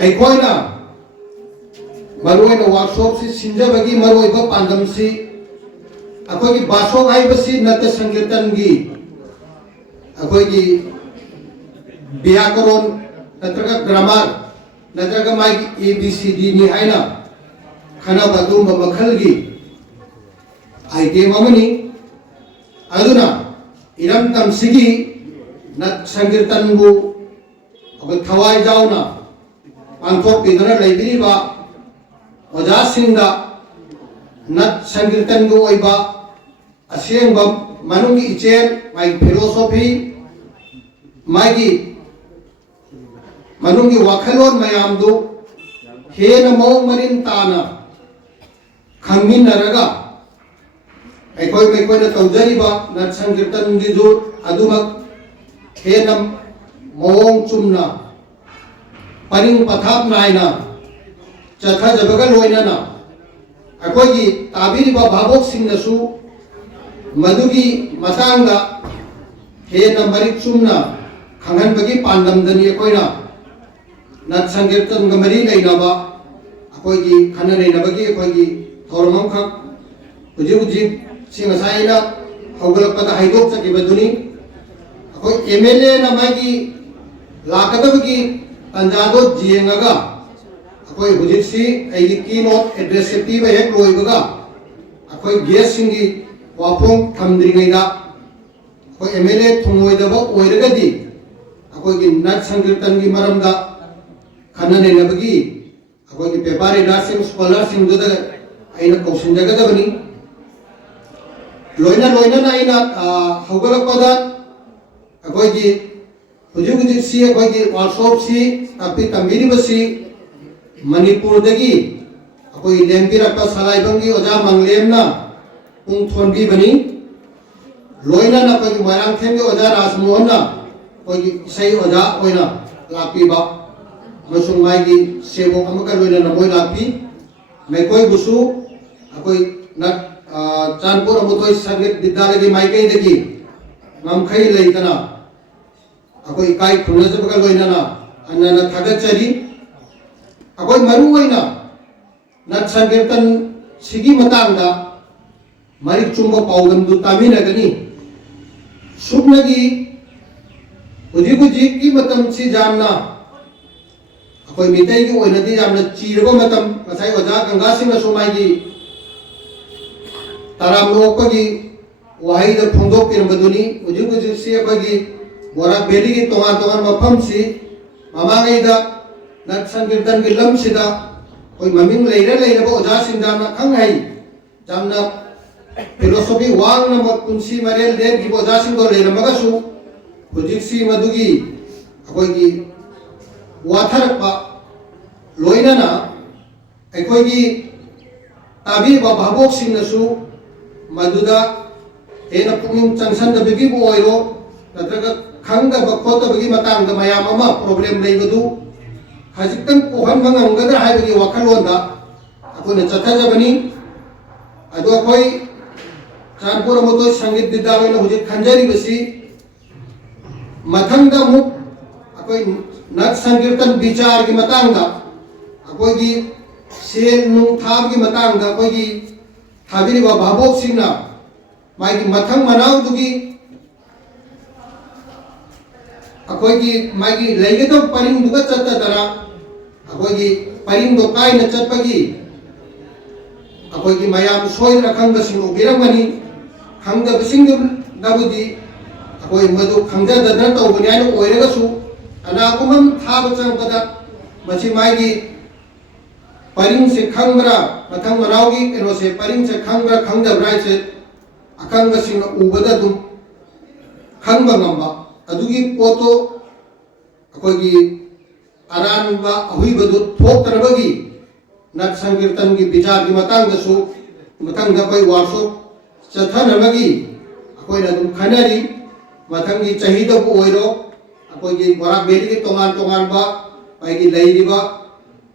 ꯑꯩꯈꯣꯏꯅ ꯃꯔꯨꯑꯣꯏꯅ ꯋꯥꯔꯛꯁꯣꯞꯁꯤ ꯁꯤꯟꯖꯕꯒꯤ ꯃꯔꯨꯑꯣꯏꯕ ꯄꯥꯟꯗꯝꯁꯤ ꯑꯩꯈꯣꯏꯒꯤ ꯕꯥꯁꯣꯛ ꯍꯥꯏꯕꯁꯤ ꯅꯠꯇ ꯁꯪꯀꯤꯔꯇꯟꯒꯤ ꯑꯩꯈꯣꯏꯒꯤ व्याकरण नत्रगा ग्रामर नत्रगा मागी ABCD नि हाइना खनाब अदुम मखलगी आइटम अमनी अदुना इरम तमसिगी नत संकीर्तनबु अब थवाई जाउना पांथोक पिदना लैबिरिबा ओजा सिंगा नत संकीर्तनबु ओइबा असेंबा मनुंगी इचेल माई फिलोसॉफी मागी मनुंगी वाखलोन मयामदु हेन मौंग मरिन ताना खंगमिनरगा अखोय मैखोयना तौजरिबा नत संकीर्तन गिजु अदुमक हेन मौंग चुमना परिंग पथाप नायना चथा जबगा लोइनना अखोयगी ताबिरिबा भाबोक सिंगनसु मधुगी मतांगा हेन मरिक चुमना खंगनबगी पांडमदनी अखोयना नत संकीर्तन गमरी लेनाबा अखोयगी खन लेनाबगी अखोयगी थोरमम खक हुजी हुजी सिंगसाइना हौगलपदा हाइदोक चकिबदुनी अखोय MLA ना मागी लाकदबगी तंजादो जियंगगा अखोय हुजिसी आइगी कीनोट एड्रेस पीबा हेक लोइबगा अखोय गेस्ट सिंगी वाफों थमद्रिङैदा अखोय MLA थुंगोइदबो ओइरगदी अखोयगी नत संकीर्तन की मरमदा खनने नबगी अखोयगी पेपर रीडरसिंग स्कॉलरसिंग दुदा आइना कौशन जगदबनी लोइना लोइना आइना हौगलपदा अखोयगी हुजु हुजु सी अखोयगी वर्कशॉप सी तापी तंबिरिबसी मणिपुर दगी अखोय लेंबिरपा सलाइबंगी ओजा मंगलेमना पुंग थोनबी बनी लोइना ना अखोयगी मरांगथेंगी ओजा राजमोहन ना अखोयगी सही ओजा ओइना लापीबा मसुंग माइगी सेवो अमका लोइना नमोय लापी मैकोय बुसु अखोय नत चांदपुर अमुतोय संगीत विद्यालय की माइकई दगी नमखई लेतना अखोय इकाई खुनजबगा लोइना ना अन्ना थगचरी अखोय मरुवैना नत संकीर्तन सिगी मतांगदा मरिक चुंबो पाउदमदु तामिनगनी सुबनगी हुजी हुजी की मतम सी जामना अखोय मितै की ओइनदी जामना चीरबो मतम मसाई ओजा गंगा सिंह सोमाईगी तारामनोपगी वाही द फुंदो पिरबदुनी हुजी हुजी सी अखोयगी बोरा बेली की तोंगा तोंगा मफम सी ममांगैदा नत संकीर्तन की लम सिदा कोई ममिंग लेरे लेरबो ओजा सिंह जामना खंगहाई जामना फिलोसॉफी वांग न पुंसी मरेल देव की ओजा सिंह को लेरमगसु हुजिसी मधुगी अखोयगी वाथरपा लोइनना अखोयगी ताबीबा भाबोक सिंगनसु मधुदा हेना पुंगिंग चंगसनदबगी बो ओइरो नत्रगा खंगदबा खोतबगी मतांग मयाम अमा प्रॉब्लम लेबदु हजितन कोहन मंगंगदर हाइबगी वाखलोंदा अखोयना चथाजबनी अदो अखोय चांदपुर अमुतोय संगीत विद्यालय हुजी खंजरीबसी मथंगदा मुक अखोय नत संकीर्तन विचार की मतांगदा अखोयगी सेल नुंग थाब की मतांगदा अखोयगी थाबिरिबा भाबोक सिंगना माइगी मथंग मनावदुगी अखोयगी माइगी लेगेदो परिंग दुगा चत्तदरा अखोयगी परिंग दो कायना चत्पगी अखोयगी मयाम सोयना खंगबसिंग उबिरमनी खंगबसिंग दबुदी अखोय मधु खंगजदना तौबनी आइना ओइरगसु अनाकुमम थाब चंगपदा मसी माइगी परिंग से खंगबरा मथंग मनावगी केनो से परिंग से खंगबरा खंगदबरा से अखंगसिंग उबदा दुम खंगबा ngamba अदुगी पोतो अखोयगी अरानबा अहुइबदु थोक्तरबगी नत संकीर्तन की विचार की मतांगसु मथंगदा कोई वर्कशॉप चथनबगी अखोयना दुम खनरी मथंगी चाहिदबु ओइरो अखोयगी बोरा बेली की तोंगान तोंगानबा माइगी लैरिबा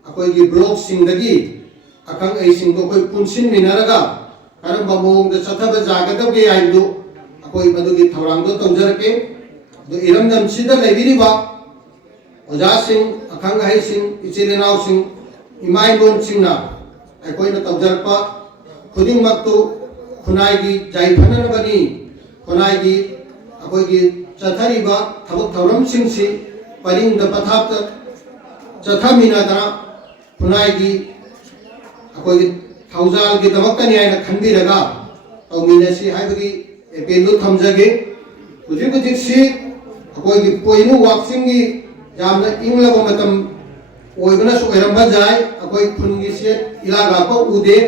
अखोयगी ब्लॉक सिंगदगी अखंग ऐ सिंगो कोई पुनसिन मिनरगा करम मोंग द चथब जागदबगे आइदु अखोय मदुगी थौरांगदो तौजरके दो इरमदम सिदा लैबिरिबा ओजासिंग अखंग अहैसिंग इचिल इनाउसिंग इमाई लोनसिंगना अखोइना तौजरपा खुदिंगमक्तु खुनाइगी जाइफननबनी खुनाइगी अखोइगी चथरिबा थबक थौरमसिंगसि परिंग पथाप चथमिनादना खुनाइगी अखोइगी थौजाल की दमक्तनी आइना खनबिरगा तौमिनसि हाइबगी एपेलु थमजगे हुजिक हुजिकसि अखोइगी पोइनु वाक्सिंगी यामना इंगलबो मतम ओइबनसु ओइरंबा जाय अखोइ खुनगी से इलागा को उदे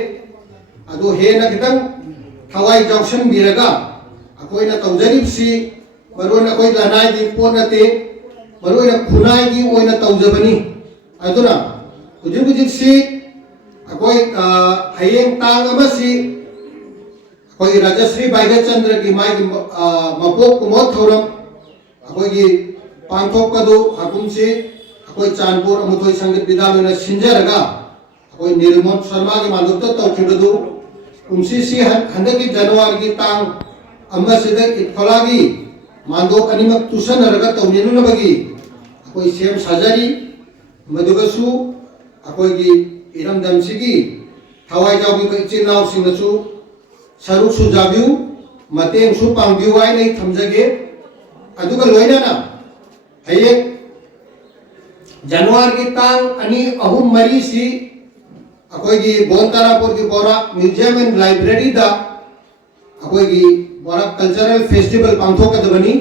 अदो हेना खितंग थवाई जौशन बिरगा अखोइना तौजरिबसि मरोना अखोइ लनाइगी पोनते मरोना खुनाइगी ओइना तौजबनी अदुना हुजिक हुजिकसि अखोइ हयेंग तांग अमसि अखोइ राजश्री बाइगचंद्र की माइगी मपोक कुमोद थौरम अखोइगी पांथोकपदु हाकुमसि अखोइ चांदपुर अमुथोइ संगीत विद्यालय सिंजरगा अखोइ नीलमोहन शर्मा की मालुकता तौखिबदु उमसीसी हंदकी जनवरी की तांग अमसिदा इतखलागी मांदोक अनिमक तुसनरगा तौनिनुनबगी अखोइ सेम साजरी मदुगसु अखोइगी इरमदमसिगी थवाई जाबी इचिनाव सिंगसु सरुक सुजाबिउ मतेंग सु पांगबिउ आइ नै थमजगे अदुगा लोइनाना हये जनवरी की तांग अनि अहुम मरी सी अखोइगी बोलतारापुर की बोरा म्यूजियम एंड लाइब्रेरी दा अखोइगी बोरा कल्चरल फेस्टिवल पांथोकदबनी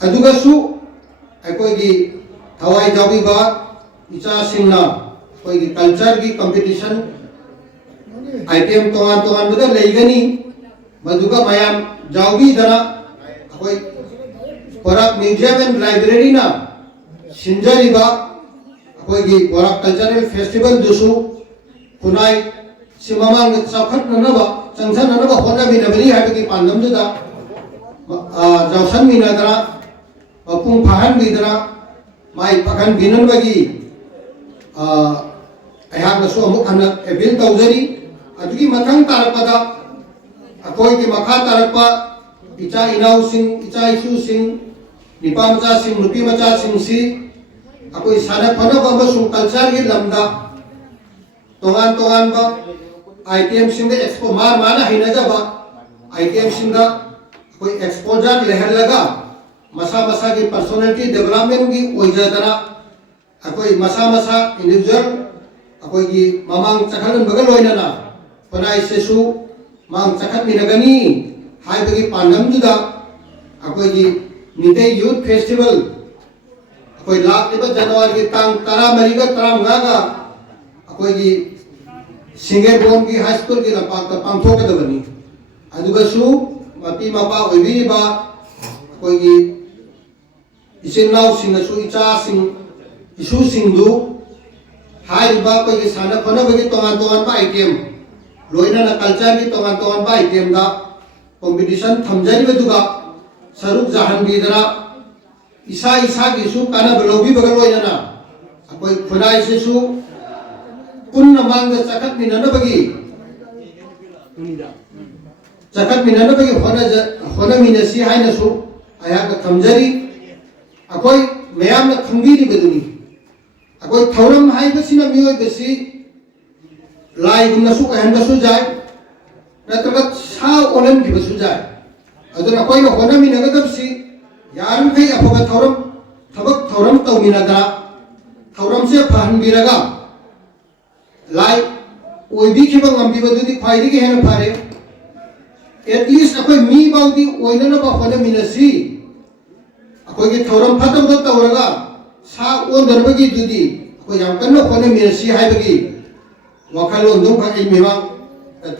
अदुगसु अखोइगी थवाई जाबी बा इचा सिंगना अखोइगी कल्चर की कंपटीशन आइटम तोंगान तोंगान बदा लेगनी मदुगा मयाम जाबी दना अखोइ बोरा म्यूजियम एंड लाइब्रेरी ना सिंजरीबा अखोइगी बोरा कल्चरल फेस्टिवल दुसु खुनाई सिमामांग चाखटननबा चंगसननबा होनाबिनबनी हाबिगी पांदमजुदा जावसन मिनादरा पुंग फाहन बिदरा माइ पखन बिननबगी अयागसु अमुक हनक एबिल तौजरी अदुगी मथंग तारपदा अखोइगी मखा तारपा इचा इनाउसिंग इचा इसुसिंग निपा मचासिंग नुपी मचासिंगसि अखोइ साना फनब अमसुंग कल्चर की लमदा तोंगान तोंगान बा आइटम सिंग एक्सपो मार माना हिनजबा आइटम सिंग कोई एक्सपोजर लहर लगा मसा मसा की पर्सनालिटी डेवलपमेंट की ओइजदना अखोइ मसा मसा इंडिविजुअल अखोइ की ममांग चखलन बगल ओइनना पनाइ सेसु मांग चखत मिनगनी हाइबगी पांडमजुदा अखोइ की मिते यूथ फेस्टिवल अखोइ लाखलिबा जनवरी की तांग 13 का 35 अखोइ की सिंगेबोन की हाई स्कूल की लपाक पांथोकदबनी अदुगसु मपी मपा ओइबिबा अखोइ की इसिनाव सिंगसु इचा सिंग इशु सिंगदु हाइबा कोइ की साना फनबगी तोंगान तोंगान बा आइटम लोइना ना कल्चर की तोंगान तोंगान बा आइटम दा कंपटीशन थमजरिबदुगा सरुक जहानबीदरा इसा इसा की सु काना बलोबी बगल ओइना अखोइ खुनाइ सेसु पुन्ना मांग चखत मिननबगी चखत मिननबगी होना मिनसी हाइनसु अयाक थमजरी अखोइ मयामना खंगबिरी बदुनी अखोइ थौरम हाइबसिना मियोय बसी लाइगुमनसु अहनबसु जाय नत्रगा सा ओनन गिबसु जाय अदुना अखोइ होना मिनगदबसी यारम खै अफोगा थौरम थबक थौरम तौमिनदरा थौरम से फहनबिरगा लाई ओइबी खिबा ngambibadudi khwaidigi hena phare at least akoi mi baudi oinana ba hona minasi akoi gi thoram phatam da tawraga sa on darbagi dudi akoi yam kanno hona minasi haibagi wakhalon dum pha ai miwa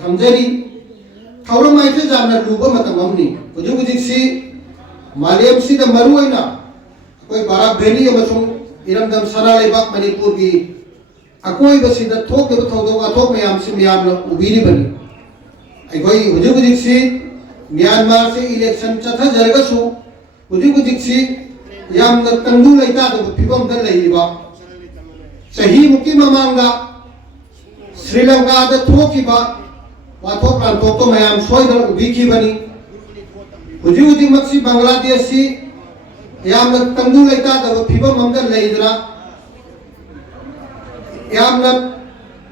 thamjari thoram mai the jamna luba matam amni hujug hujig si malem si da maru aina akoi barak bheli amasung iramdam sara lebak manipur gi अकोई बसिदा थोक देव थोदो अथोक मयाम से मयाम लो उबीरी बनी अकोई हुजुग हुजुग से Myanmar से election चथा जरगसु हुजुग हुजुग से याम न तंदु लैता दो फिबम दल लैबा सही मुकी ममांगा श्रीलंका द थोकिबा वाथोक प्रांतोक तो मयाम सोइदर उबीकी बनी हुजुग हुजुग मक्सी बांग्लादेश से यामना तंगु लेता दब फिबम हमदा लेदरा यामना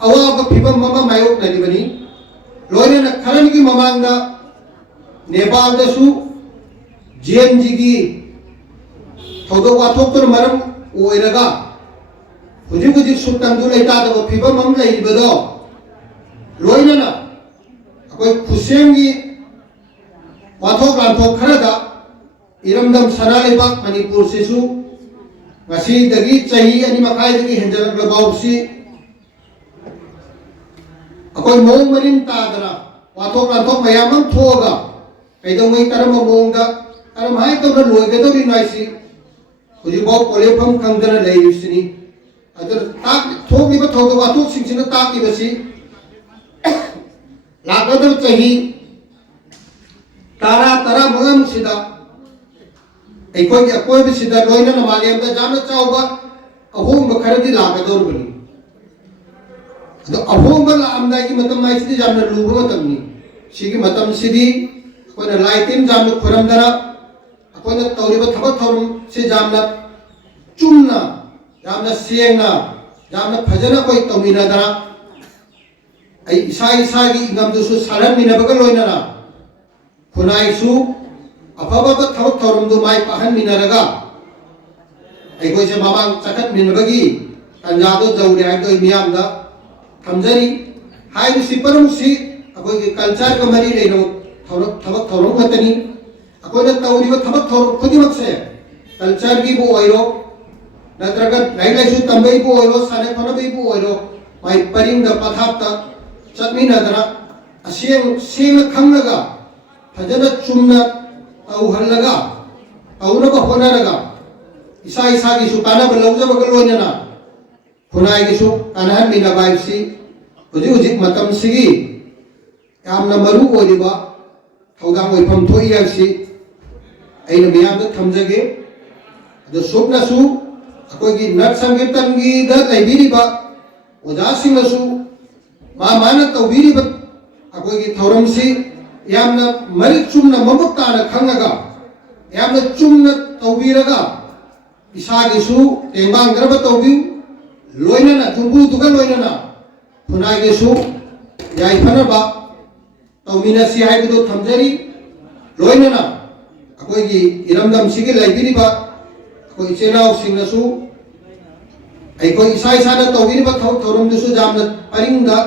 अवाब फिबम ममा मायोक नदिबनी लोइना खरन की ममांगदा नेपाल दसु जेएनजी की थोदो वाथोक तो मरम ओइरगा हुजु हुजु सुतंगु लेता दब फिबम हम लेबदो लोइना कोई खुसेंगी वाथोक लांथोक Khardah इरमदम सनालेबाग Manipur सेसु ngasi dagi chahi ani makai dagi henjalak labausi akoi mong marin ta dara wathok lanthok mayamam thoga kaidong mai taram mong da taram hai to na loi ge to ri nai si huji bau kole pham khang dara lei usini adar tak thok ni ba thok wathok sing sing tak ki basi lagadar chahi tara mangam sida अकोई अकोई भी सिद्ध लोइना नमाले हम तो जाना चाहोगा अहोम बखरदी लागदौर बनी तो अहोम बल आमदाई की मतम नाई सिद्धि जाना लूबो मतम नहीं शीकी मतम सिद्धि कोई न लाइटिम जाना खुरम दरा कोई न तौरी बत थबत थौरम से जाना चुमना जाना सेंगना जाना फजना कोई तौमीना दरा ऐ ईसा की इंगम दुसु सालन मिना बगल लोइना ना खुनाई सु अफाबा थबक थौरम दु माई पाहन मिनरगा अखोई से ममांग चखत मिनबगी तंजादो जौरे आइदो मियामदा थमजरी हाई सिपरम सी अखोई के कल्चर का मरी लेनो थबक थौरम मतनी अखोई न तौरी थबक थौरम खुदिमक से कल्चर की बो ओइरो नत्रगा लाई लाइसु तंबई बो ओइरो साने खनबई बो ओइरो माई परिंग द पथापता चटमिनदरा असियंग सेल खंगगा फजना चुमना औहलगा औनबा होनरगा ईसा की सुकाना बलौजब गलोइना खुनाई की सु कानहन मिना बाइसी हुजि हुजि मतम सिगी यामना मरु ओइबा थौदाम ओइफम थोइ यासी ऐना मियाम द थमजगे द सुकना सु अकोई की नट संकीर्तन की द लैबिरिबा ओजा सिंगसु मा माना तौबिरिबा अकोई की थौरम सी यामना मरी चुमना ममुक ताना खंगगा यामना चुमना तौबीरगा इसागिसु तेंबांग गरब तौबी लोइनना जुंबु दुगा लोइनना खुनागिसु याइफनबा तौमिना सि हाइबदो थमजरी लोइनना अकोइगी इरमदम सिगे लाइबिरिबा अकोइ चेनाव सिंगसु अकोइ इसा इसाना तौबीरिबा थौरमदुसु जामना परिंगदा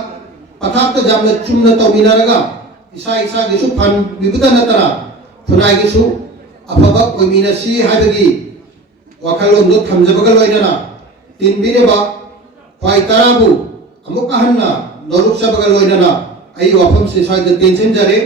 पथापता जामना चुमना तौमिनारगा इसा गिसु फन विबुदा नतरा खुनाई गिसु अफबा ओइमिना सि हाइबगी वखलों दो थमजबगल लोइना तीन बिरेबा ख्वाई तराबु अमुक अहन्ना नरुक सबगल लोइना आई वफम से साइड टेंशन जरे